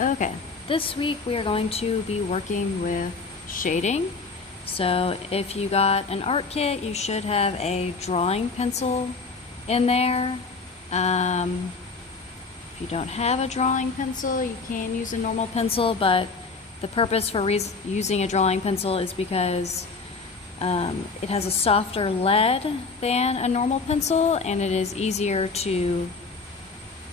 Okay, this week we are going to be working with shading. So if you got an art kit, you should have a drawing pencil in there. If you don't have a drawing pencil, you can use a normal pencil, but the purpose for using a drawing pencil is because it has a softer lead than a normal pencil, and it is easier to,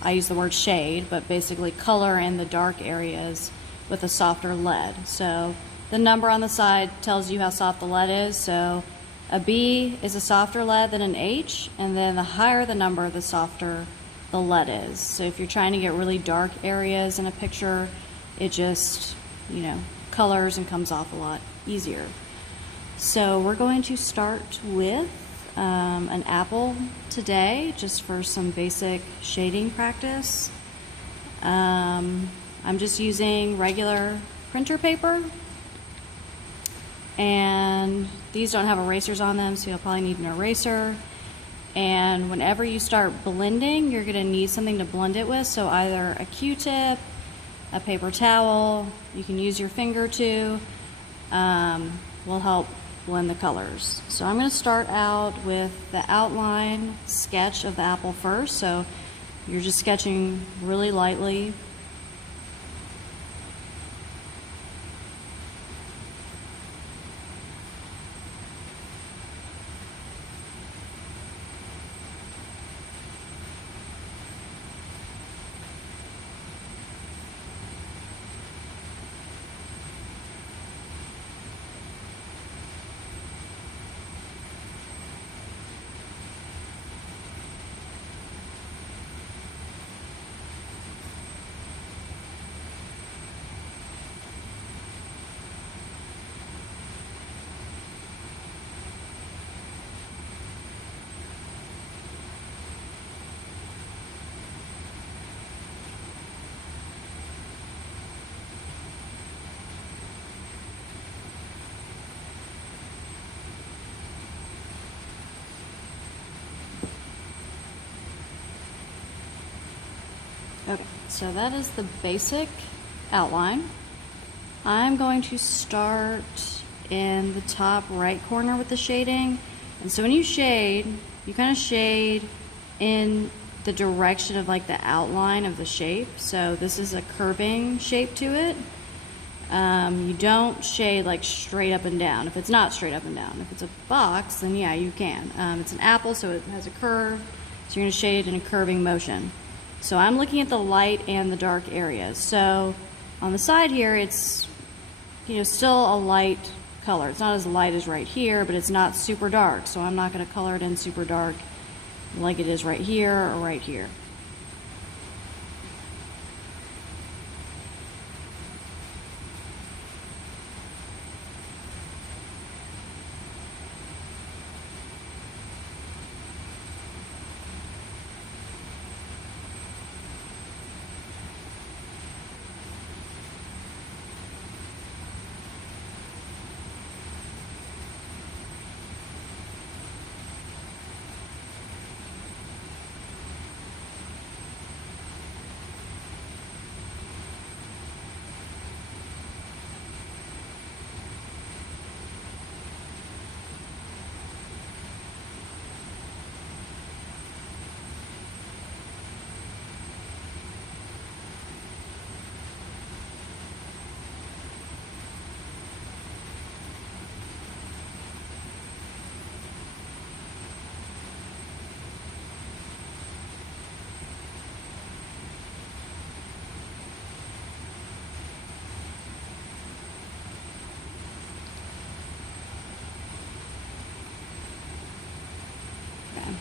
I use the word shade, but basically color in the dark areas with a softer lead. So the number on the side tells you how soft the lead is. So a B is a softer lead than an H, and then the higher the number, the softer the lead is. So if you're trying to get really dark areas in a picture, it just, colors and comes off a lot easier. So we're going to start with an apple today, just for some basic shading practice. I'm just using regular printer paper, and these don't have erasers on them, so you'll probably need an eraser. And whenever you start blending, you're going to need something to blend it with, so either a Q-tip, a paper towel, you can use your finger too, will help blend the colors. So I'm going to start out with the outline sketch of the apple first. So you're just sketching really lightly. Okay, so that is the basic outline. I'm going to start in the top right corner with the shading. And so when you shade, you kind of shade in the direction of like the outline of the shape. So this is a curving shape to it. You don't shade like straight up and down if it's not straight up and down. If it's a box, then yeah, you can. It's an apple, so it has a curve. So you're going to shade it in a curving motion. So I'm looking at the light and the dark areas. So on the side here, it's still a light color. It's not as light as right here, but it's not super dark. So I'm not going to color it in super dark like it is right here or right here.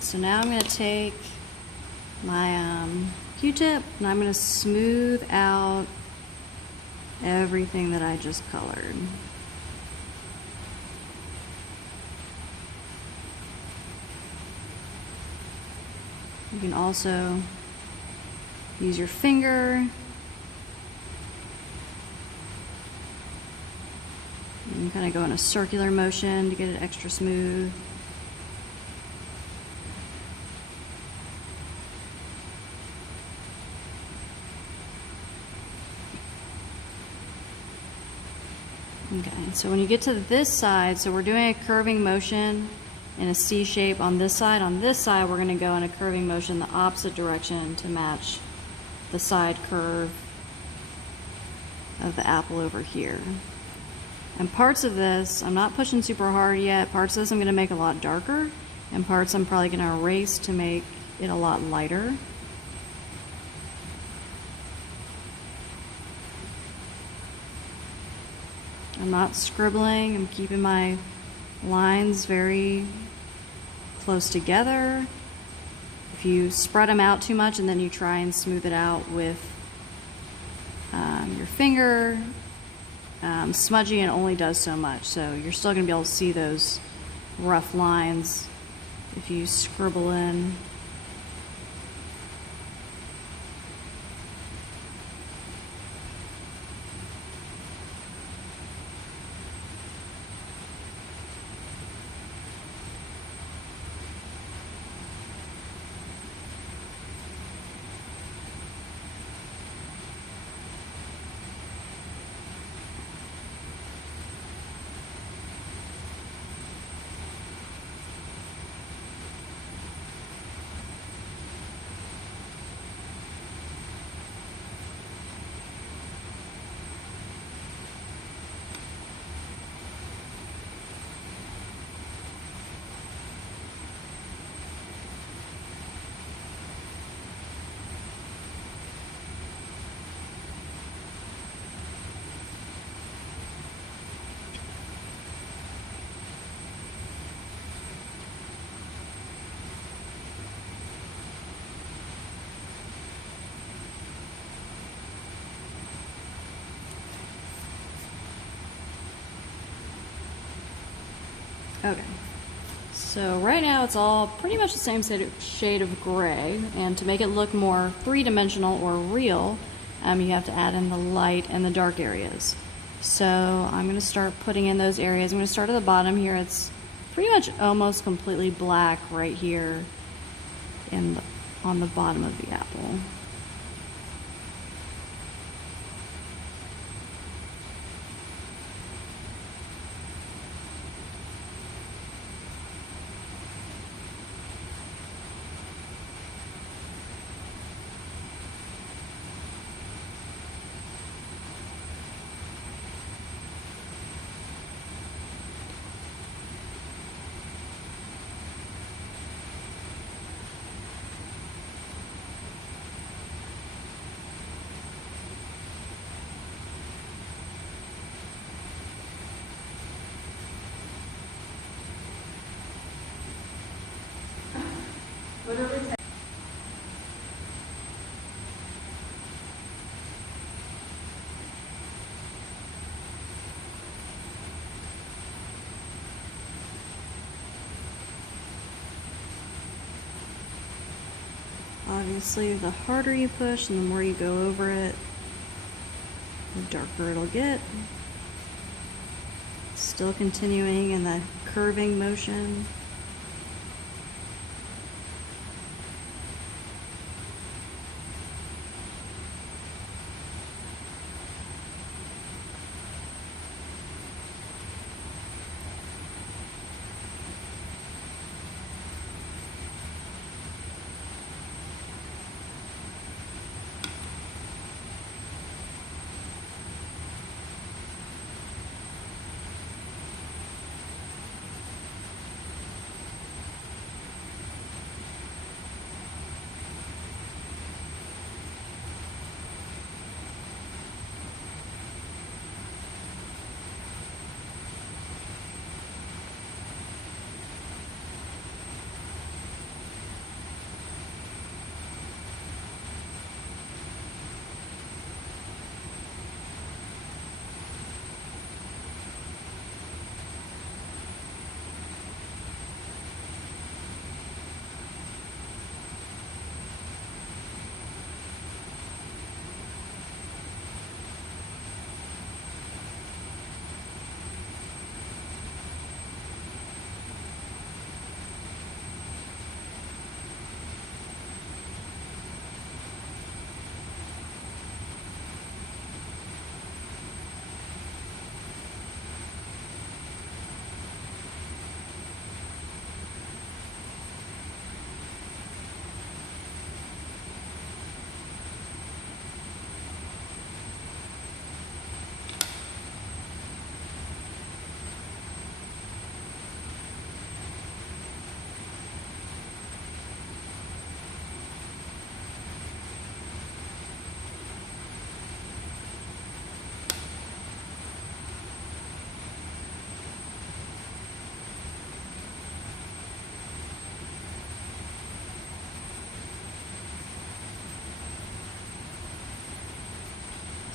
So now I'm going to take my Q-tip and I'm going to smooth out everything that I just colored. You can also use your finger and kind of go in a circular motion to get it extra smooth. Okay, so when you get to this side, so we're doing a curving motion in a C shape on this side. On this side, we're going to go in a curving motion the opposite direction to match the side curve of the apple over here. And parts of this, I'm not pushing super hard yet. Parts of this I'm going to make a lot darker, and parts I'm probably going to erase to make it a lot lighter. I'm not scribbling, I'm keeping my lines very close together. If you spread them out too much and then you try and smooth it out with your finger, smudging it only does so much. So you're still going to be able to see those rough lines if you scribble in. Okay, so right now it's all pretty much the same shade of gray, and to make it look more three-dimensional or real, you have to add in the light and the dark areas. So I'm going to start putting in those areas. I'm going to start at the bottom here. It's pretty much almost completely black right here on the bottom of the apple. Obviously, the harder you push and the more you go over it, the darker it'll get. Still continuing in that curving motion.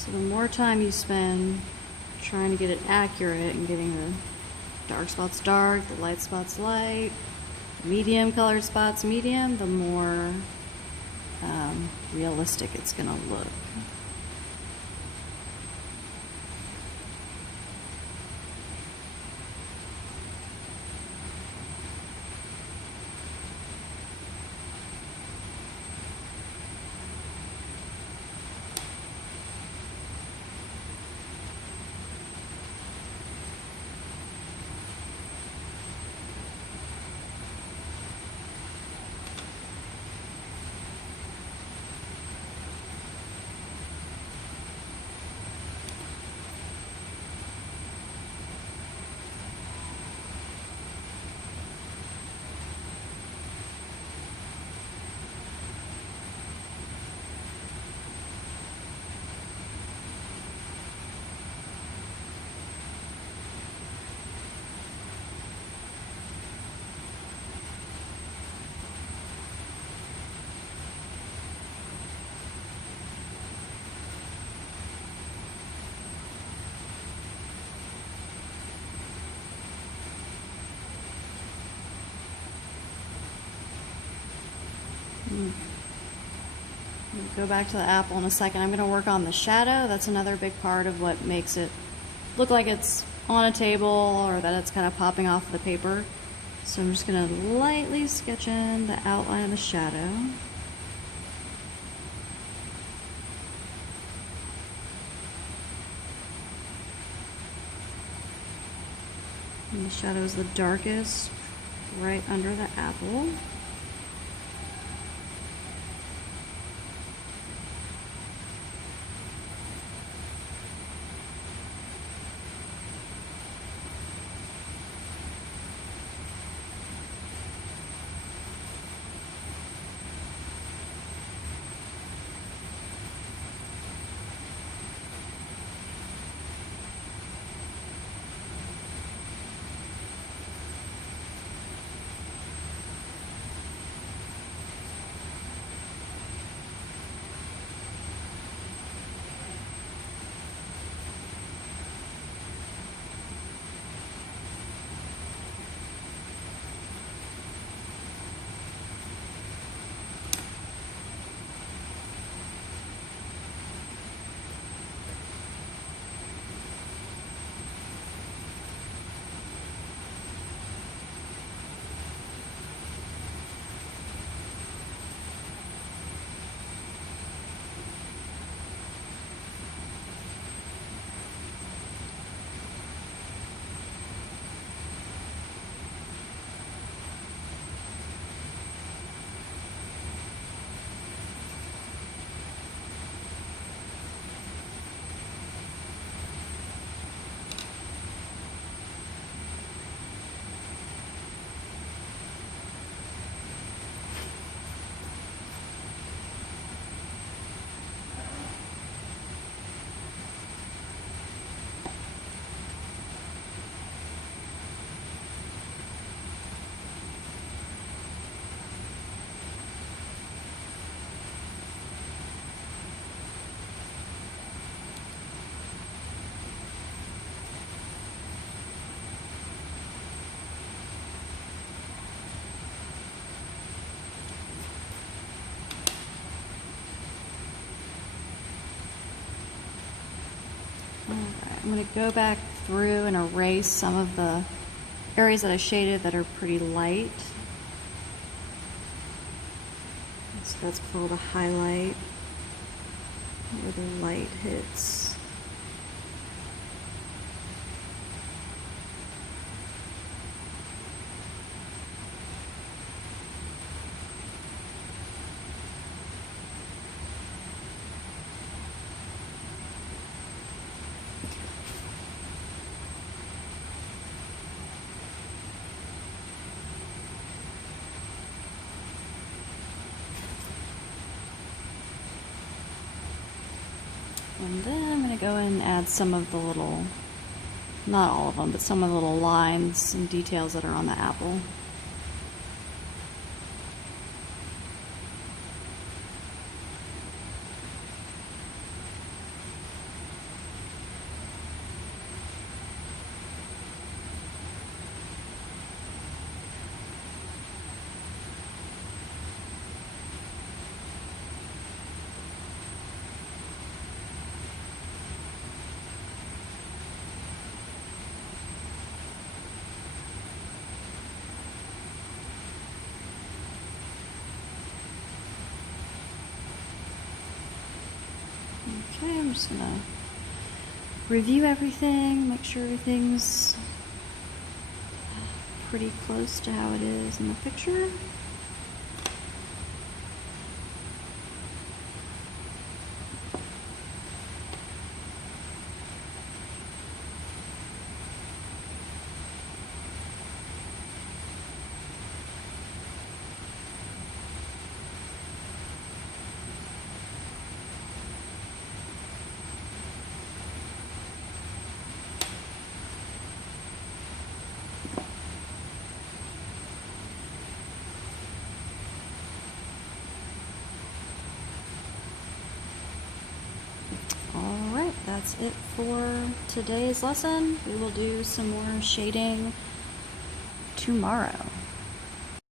So the more time you spend trying to get it accurate and getting the dark spots dark, the light spots light, medium colored spots medium, the more realistic it's gonna look. We'll go back to the apple in a second. I'm going to work on the shadow. That's another big part of what makes it look like it's on a table or that it's kind of popping off of the paper. So I'm just going to lightly sketch in the outline of the shadow. And the shadow is the darkest right under the apple. I'm going to go back through and erase some of the areas that I shaded that are pretty light. So that's called a highlight, where the light hits. And then I'm going to go in and add some of the little, not all of them, but some of the little lines and details that are on the apple. Okay, I'm just gonna review everything, make sure everything's pretty close to how it is in the picture. Alright, that's it for today's lesson. We will do some more shading tomorrow.